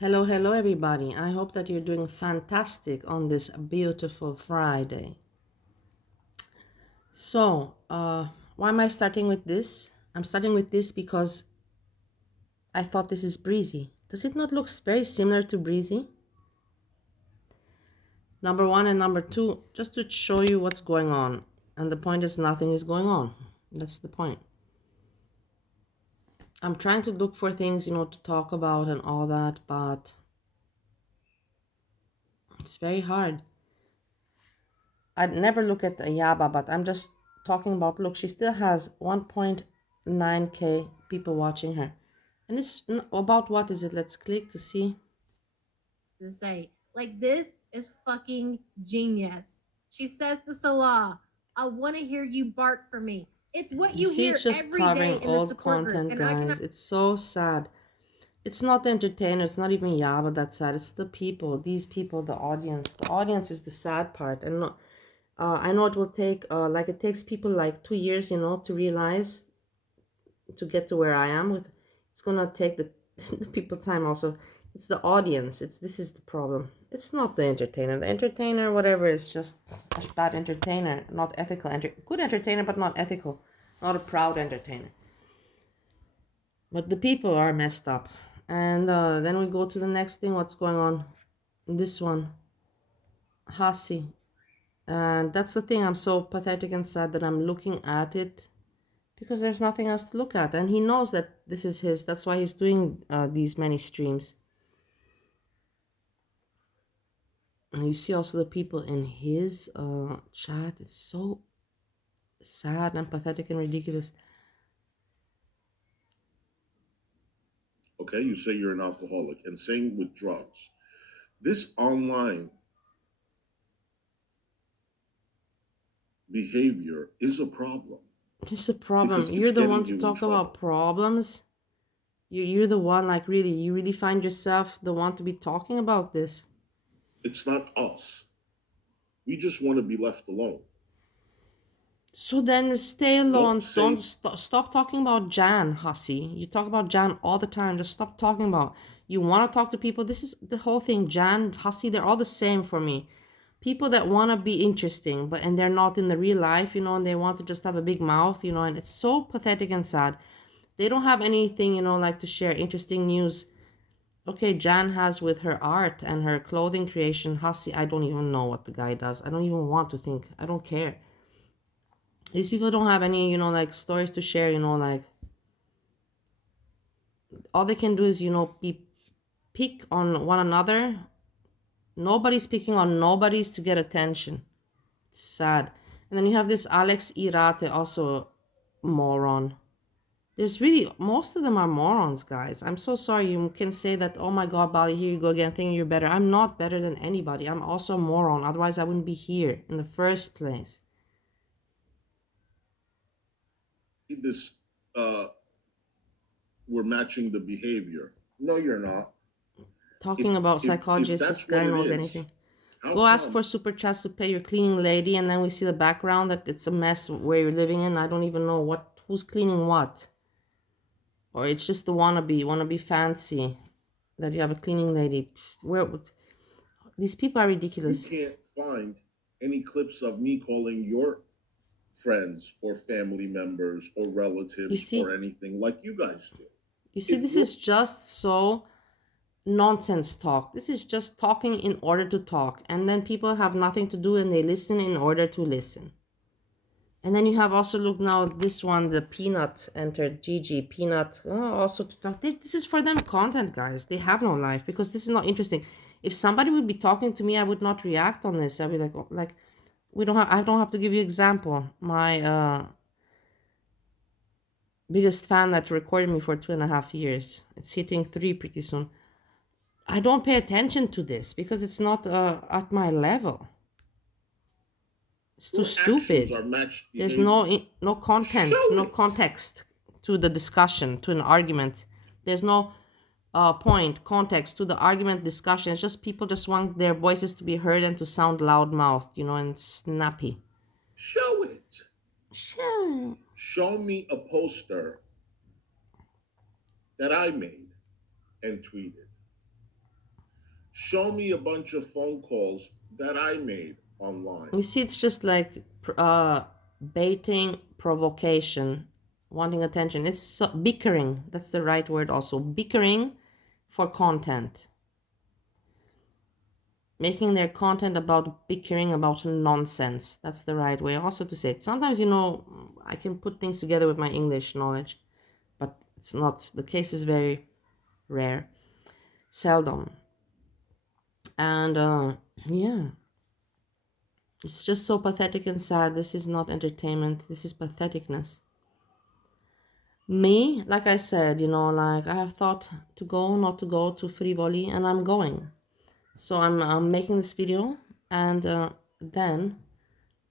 Hello, hello, everybody. I hope that you're doing fantastic on this beautiful Friday. Why am I starting with this? I'm starting with this because I thought this is Breezy. Does it not look very similar to Breezy? Number one and number two, just to show you what's going on. And the point is, nothing is going on. That's the point. I'm trying to look for things, to talk about and all that, but it's very hard. I'd never look at Yaba, but I'm just talking about, look, she still has 1.9k people watching her. And it's about what is it? Let's click to see. To say, like, this is fucking genius. She says to Salah, I want to hear you bark for me. It's what You you see, it's hear just every day covering in the old support group. content, And I cannot. guys. It's so sad. It's not the entertainer, it's not even Yaba that's sad. It's the people, these people, the audience. The audience is the sad part. And I know it will take, like, it takes people like 2 years, to realize to get to where I am with. It's gonna take the, the people time also. It's the audience. This is the problem. It's not the entertainer. The entertainer, whatever, is just a bad entertainer, not ethical. Good entertainer, but not ethical. Not a proud entertainer. But the people are messed up. And then we go to the next thing. What's going on? This one, Hasi. And that's the thing. I'm so pathetic and sad that I'm looking at it because there's nothing else to look at, and he knows that this is his. That's why he's doing these many streams. And you see also the people in his chat. It's so sad and pathetic and ridiculous. Okay, you say you're an alcoholic, and same with drugs. This online behavior is a problem It's a problem. because You're it's the one getting to you in talk about trouble. problems. You're the one, like, really, you really find yourself the one to be talking about this. It's not us. We just want to be left alone. So then stay alone. Don't Don't say stop talking about Jan, Hussy. You talk about Jan all the time. Just stop talking about. You want to talk to people. This is the whole thing. Jan, Hussy, they're all the same for me. People that want to be interesting, but and they're not in the real life, and they want to just have a big mouth, and it's so pathetic and sad. They don't have anything, like to share interesting news. Okay, Jan has with her art and her clothing creation. Hussy, I don't even know what the guy does. I don't even want to think. I don't care. These people don't have any, like stories to share, like all they can do is, be pick on one another. Nobody's picking on nobody's to get attention. It's sad. And then you have this Alex Irate, also moron. There's really, most of them are morons, guys. I'm so sorry. You can say that, oh my God, Bali, here you go again, thinking you're better. I'm not better than anybody. I'm also a moron. Otherwise, I wouldn't be here in the first place. this. Uh, we're matching the behavior. No, you're not. Talking If about if psychologists, this that's what guy it knows is, anything. how Go ask for come super chats to pay your cleaning lady, and then we see the background that it's a mess where you're living in. I don't even know who's cleaning what, or it's just the wannabe fancy that you have a cleaning lady. Where these people are you ridiculous. can't find any clips of me calling your friends or family members or You relatives or see, anything like you guys do? If this you're is just so nonsense talk. This is just talking in order to talk, and then people have nothing to do and they listen in order to listen. And then you have also, look now, this one, the Peanut entered, Gigi, Peanut, also to talk. This is for them content, guys. They have no life because this is not interesting. If somebody would be talking to me, I would not react on this. I'd be like, oh, like, I don't have to give you example. My biggest fan that recorded me for 2.5 years. It's hitting 3 pretty soon. I don't pay attention to this because it's not at my level. It's too your actions stupid. are matched There's behavior, no content, show no it. context to the discussion, to an argument. There's no point, context to the argument discussion. It's just people just want their voices to be heard and to sound loud mouthed, and snappy. Show it. Sure. Show me a poster that I made and tweeted. Show me a bunch of phone calls that I made online. You see, it's just like baiting, provocation, wanting attention. It's bickering. That's the right word also. Bickering for content. Making their content about bickering about nonsense. That's the right way also to say it. Sometimes, I can put things together with my English knowledge, but it's not. The case is very rare. Seldom. And yeah. It's just so pathetic and sad. This is not entertainment. This is patheticness. Me, like I said, like I have thought to go, not to go to Frivoli, and I'm going. So I'm making this video, and then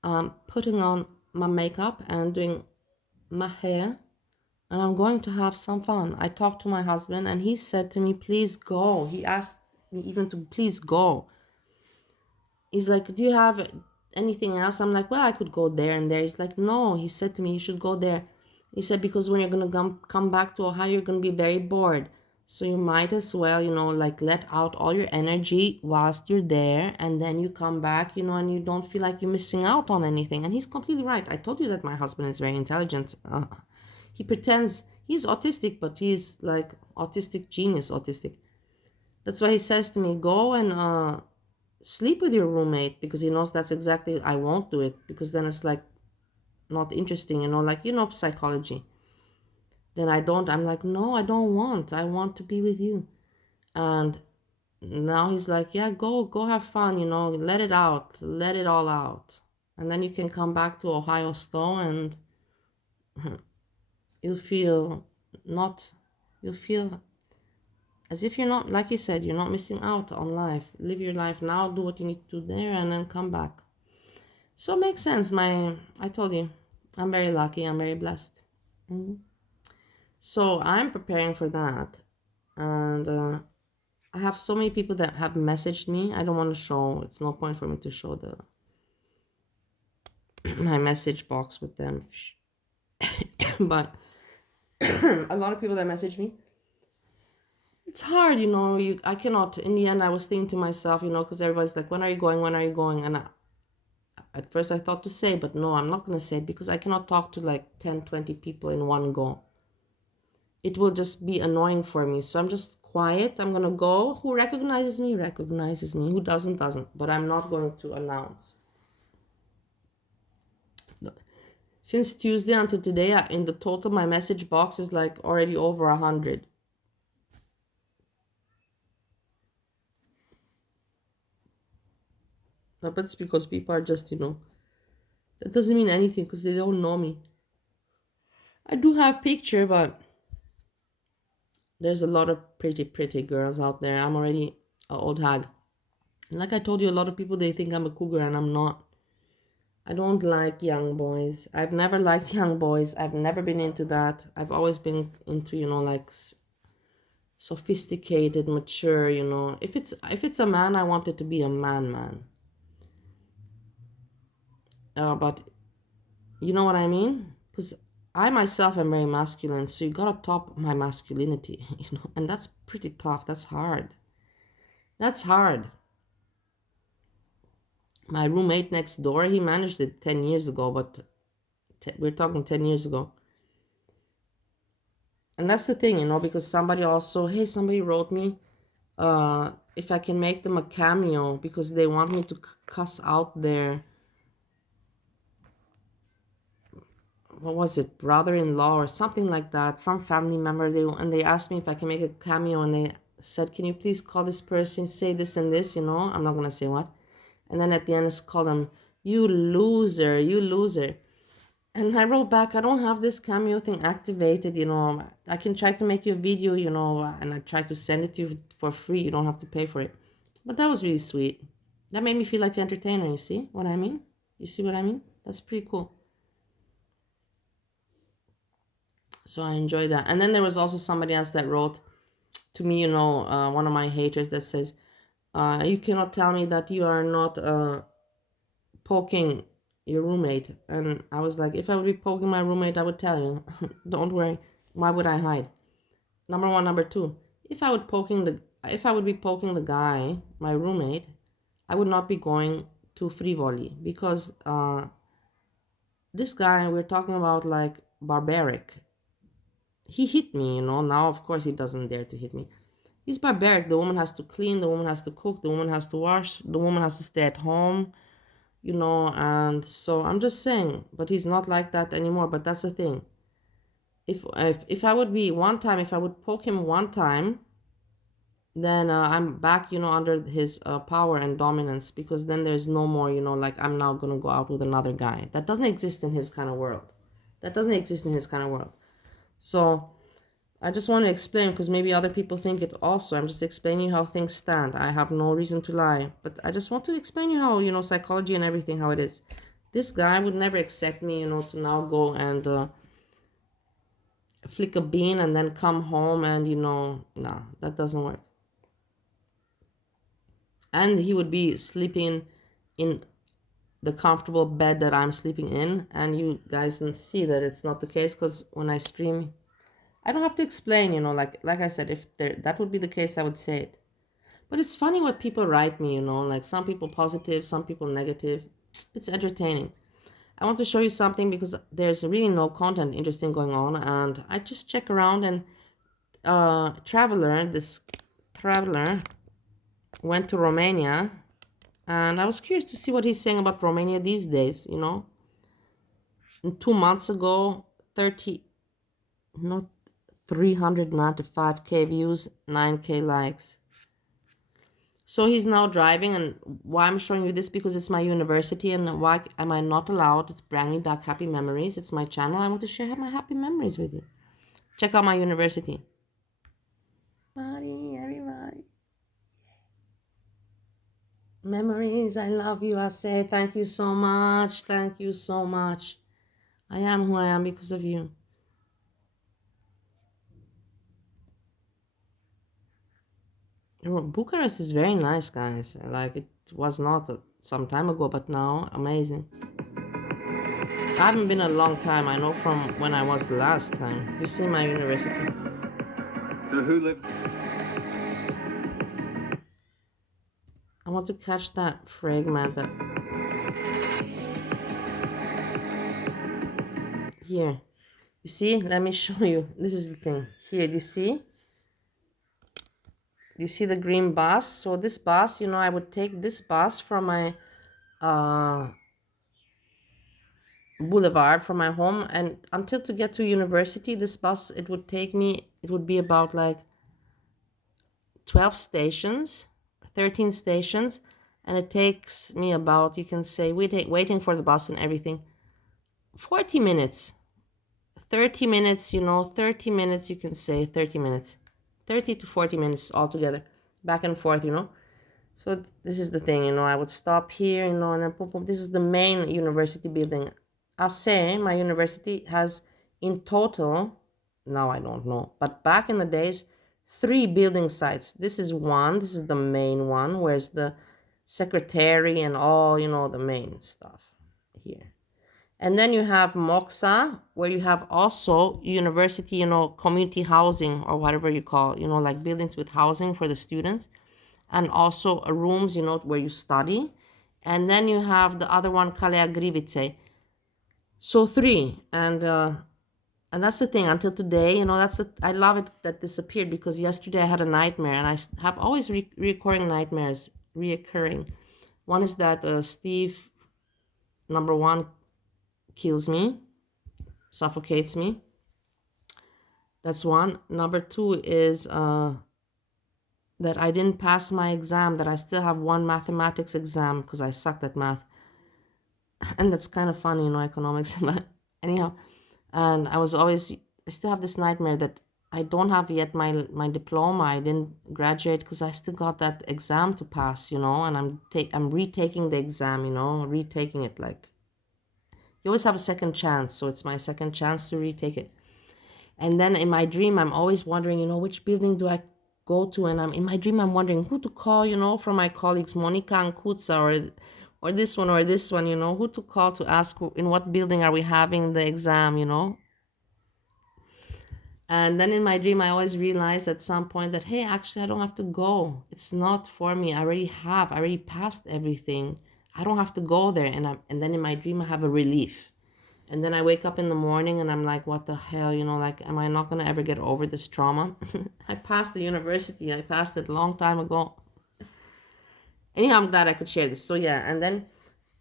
I'm putting on my makeup and doing my hair, and I'm going to have some fun. I talked to my husband, and he said to me, please go. He asked me even to please go. He's like, do you have anything else? I'm like, well, I could go there and there. He's like, no. He said to me, you should go there. He said, because when you're going to come back to Ohio, you're going to be very bored. So you might as well, like let out all your energy whilst you're there. And then you come back, and you don't feel like you're missing out on anything. And he's completely right. I told you that my husband is very intelligent. He pretends he's autistic, but he's like autistic genius autistic. That's why he says to me, go and sleep with your roommate, because he knows that's exactly, I won't do it, because then it's like not interesting, like psychology. Then I'm like, no, I don't want, I want to be with you. And now he's like, yeah, go have fun, let it out, let it all out, and then you can come back to Ohio slow, and you'll feel not you'll feel as if you're not, like you said, you're not missing out on life. Live your life now, do what you need to do there, and then come back. So it makes sense. I told you, I'm very lucky. I'm very blessed. So I'm preparing for that, and I have so many people that have messaged me. I don't want to show. It's no point for me to show the my message box with them, but a lot of people that message me. It's hard, I cannot. In the end, I was thinking to myself, because everybody's like, when are you going? When are you going? And at first I thought to say, but no, I'm not going to say it, because I cannot talk to like 10, 20 people in one go. It will just be annoying for me. So I'm just quiet. I'm going to go. Who recognizes me, recognizes me. Who doesn't, doesn't. But I'm not going to announce. Since Tuesday until today, in the total, my message box is like already over 100. But it's because people are just, that doesn't mean anything, because they don't know me. I do have picture, but there's a lot of pretty girls out there. I'm already an old hag. And like I told you, a lot of people, they think I'm a cougar, and I'm not. I don't like young boys. I've never liked young boys. I've never been into that. I've always been into, like sophisticated, mature, If it's a man, I want it to be a man. But you know what I mean? Because I myself am very masculine, so you gotta top my masculinity, and that's pretty tough. That's hard. That's hard. My roommate next door, he managed it 10 years ago, but we're talking 10 years ago. And that's the thing, because somebody wrote me if I can make them a cameo, because they want me to cuss out their, what was it, brother-in-law or something like that, some family member. And they asked me if I can make a cameo, and they said, can you please call this person, say this and this, I'm not gonna say what. And then at the end, it's call them, you loser. And I wrote back, I don't have this cameo thing activated, I can try to make you a video, and I try to send it to you for free. You don't have to pay for it. But that was really sweet. That made me feel like an entertainer, you see what I mean? You see what I mean? That's pretty cool. So I enjoy that. And then there was also somebody else that wrote to me, one of my haters, that says, you cannot tell me that you are not poking your roommate. And I was like, if I would be poking my roommate, I would tell you. Don't worry. Why would I hide? Number one. Number two, if I would poking if I would be poking the guy, my roommate, I would not be going to Frivoli because this guy we're talking about, like, barbaric. He hit me, Now, of course, he doesn't dare to hit me. He's barbaric. The woman has to clean, the woman has to cook, the woman has to wash, the woman has to stay at home, And so I'm just saying, but he's not like that anymore. But that's the thing. If I would be one time, if I would poke him one time, then I'm back, under his power and dominance, because then there's no more, like, I'm now gonna go out with another guy. That doesn't exist in his kind of world. That doesn't exist in his kind of world. So I just want to explain, because maybe other people think it also. I'm just explaining how things stand. I have no reason to lie, but I just want to explain you how, psychology and everything, how it is. This guy would never accept me, to now go and flick a bean and then come home and, no, that doesn't work. And he would be sleeping in the comfortable bed that I'm sleeping in, and you guys can see that it's not the case, because when I stream, I don't have to explain, like I said, if that would be the case, I would say it. But it's funny what people write me, like some people positive, some people negative. It's entertaining. I want to show you something because there's really no content interesting going on, and I just check around, and this traveler went to Romania, and I was curious to see what he's saying about Romania these days, And 2 months ago, 30, not 395k views, 9k likes. So he's now driving, and why I'm showing you this, because it's my university, and why am I not allowed to bring me back happy memories? It's my channel. I want to share my happy memories with you. Check out my university. Everybody. Memories, I love you. I say thank you so much. Thank you so much. I am who I am because of you. Bucharest is very nice, guys. Like, it was not some time ago, but now amazing. I haven't been a long time. I know from when I was the last time. You see my university. So who lives? I want to catch that fragment that... Here. You see? Let me show you. This is the thing. Here, do you see? You see the green bus? So this bus, I would take this bus from my boulevard, from my home, and until to get to university, this bus, it would take me, it would be about like 12 stations, 13 stations, and it takes me about, you can say, waiting for the bus and everything, 40 minutes. 30 minutes, 30 minutes, you can say 30 minutes. 30 to 40 minutes altogether, back and forth, So this is the thing, I would stop here, and then boom, boom. This is the main university building. I say my university has in total, now I don't know, but back in the days, 3 building sites. This is one, this is the main one, where's the secretary and all, the main stuff here. And then you have Moxa, where you have also university, community housing, or whatever you call, like buildings with housing for the students, and also rooms, where you study. And then you have the other one, Kalea Grivice. So 3. And that's the thing, until today, I love it that disappeared, because yesterday I had a nightmare, and I have always recurring nightmares, reoccurring. One is that Steve, number 1, kills me, suffocates me. That's one. Number 2 is that I didn't pass my exam, that I still have one mathematics exam because I sucked at math. And that's kind of funny, economics. But anyhow, and I still have this nightmare that I don't have yet my diploma. I didn't graduate because I still got that exam to pass, and I'm retaking the exam, retaking it. Like, you always have a second chance, so it's my second chance to retake it. And then in my dream, I'm always wondering, which building do I go to? And in my dream, I'm wondering who to call, from my colleagues, Monica and Kutsa, or this one, who to call to ask in what building are we having the exam, And then in my dream, I always realized at some point that, hey, actually, I don't have to go. It's not for me. I already passed everything. I don't have to go there. And then in my dream, I have a relief. And then I wake up in the morning and I'm like, what the hell, like, am I not going to ever get over this trauma? I passed the university. I passed it a long time ago. Anyhow, I'm glad I could share this. So yeah, and then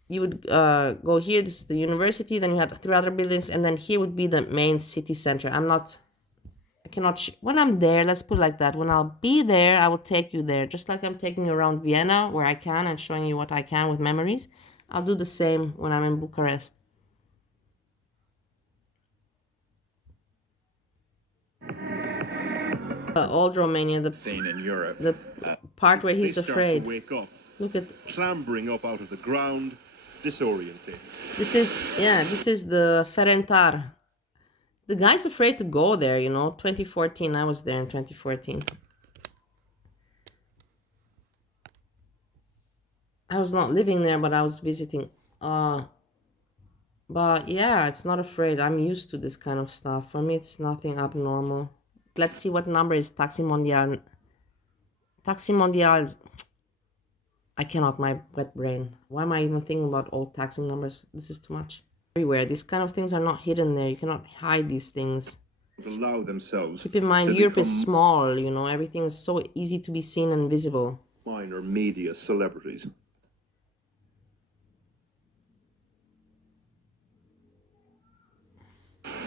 you would go here. This is the university. Then you had 3 other buildings. And then here would be the main city center. I cannot, when I'm there, let's put it like that. When I'll be there, I will take you there. Just like I'm taking you around Vienna where I can and showing you what I can with memories. I'll do the same when I'm in Bucharest. Old Romania, the Scene in Europe. the part where he's They start afraid. to wake up, Look at, clambering up out of the ground, disorientated. this is the Ferentar. The guy's afraid to go there, 2014, I was there in 2014. I was not living there, but I was visiting. But yeah, it's not afraid. I'm used to this kind of stuff. For me, it's nothing abnormal. Let's see what number is Taxi Mondial. Taxi Mondial. I cannot, my wet brain. Why am I even thinking about old taxi numbers? This is too much. Everywhere. These kind of things are not hidden there. You cannot hide these things. Allow themselves. Keep in mind, Europe is small, everything is so easy to be seen and visible. Minor media celebrities.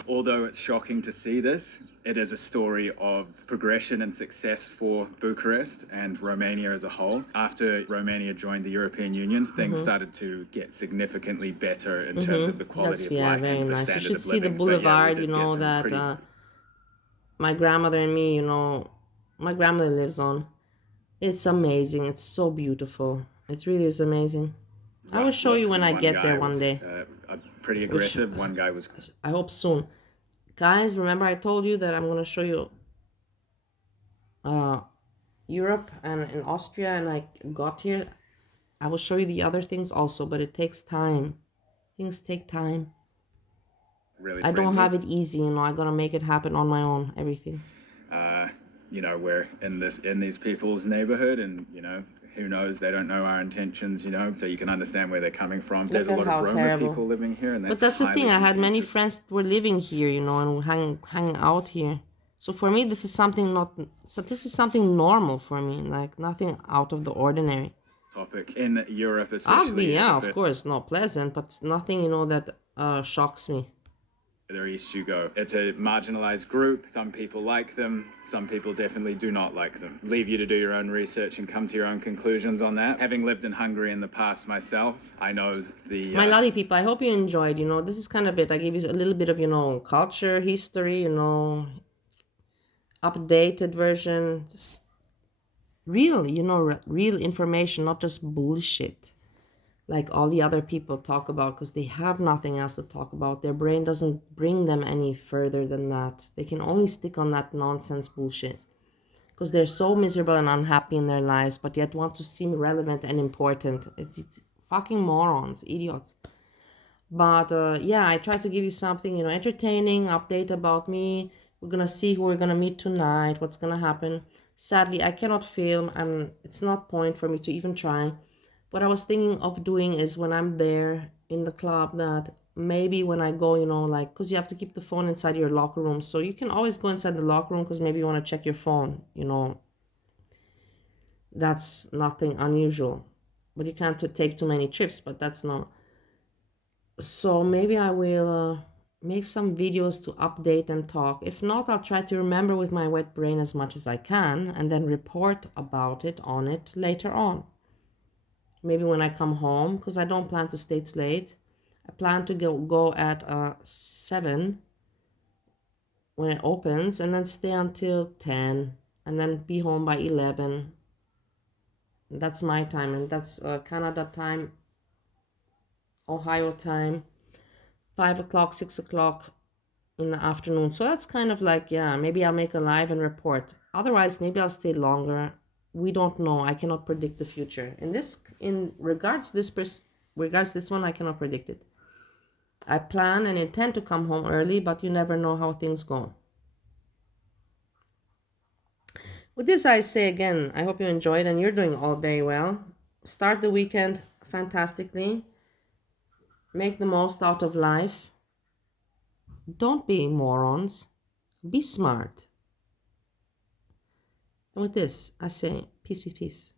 Although it's shocking to see this, it is a story of progression and success for Bucharest and Romania as a whole. After Romania joined the European Union, things started to get significantly better in terms of the quality of life. Very and the nice. You standard should of see the living. But yeah, we boulevard, did get some that pretty my grandmother and me, my grandmother lives on. It's amazing. It's so beautiful. It really is amazing. I will show you when I get there one day. Pretty aggressive. One guy was... I hope soon. Guys, remember I told you that I'm going to show you Europe and in Austria, and I got here. I will show you the other things also, but it takes time. Things take time. really I don't friendly. have it easy, I got to make it happen on my own, everything. We're in these people's neighborhood, and who knows, they don't know our intentions, so you can understand where they're coming from. There's a lot of Roma people living here, and but that's the thing. I had many friends that were living here, and hanging out here. So for me, this is something normal for me, like nothing out of the ordinary. Topic in Europe, especially. Ugly, yeah, of course, not pleasant, but nothing, that shocks me. Further east you go, it's a marginalized group. Some people like them, some people definitely do not like them. Leave you to do your own research and come to your own conclusions on that. Having lived in Hungary in the past myself, I know the... My lovely people, I hope you enjoyed, this is kind of it. I gave you a little bit of, culture, history, updated version. Just real, real information, not just bullshit like all the other people talk about, because they have nothing else to talk about. Their brain doesn't bring them any further than that. They can only stick on that nonsense bullshit because they're so miserable and unhappy in their lives, but yet want to seem relevant and important. It's fucking morons, idiots. But yeah, I try to give you something, entertaining, update about me. We're gonna see who we're gonna meet tonight, what's gonna happen. Sadly, I cannot film, and it's not point for me to even try. What I was thinking of doing is when I'm there in the club, that maybe when I go, because you have to keep the phone inside your locker room. So you can always go inside the locker room because maybe you want to check your phone, That's nothing unusual. But you can't take too many trips, but that's not. So maybe I will make some videos to update and talk. If not, I'll try to remember with my wet brain as much as I can and then report about it on it later on. Maybe when I come home, because I don't plan to stay too late. I plan to go at 7 when it opens, and then stay until 10, and then be home by 11. That's my time, and that's Canada time, Ohio time, 5 o'clock, 6 o'clock in the afternoon. So that's kind of like, yeah, maybe I'll make a live and report. Otherwise, maybe I'll stay longer. We don't know. I cannot predict the future. In regards this one, I cannot predict it. I plan and intend to come home early, but you never know how things go. With this, I say again, I hope you enjoyed and you're doing all very well. Start the weekend fantastically. Make the most out of life. Don't be morons. Be smart. And with this, I say peace, peace, peace.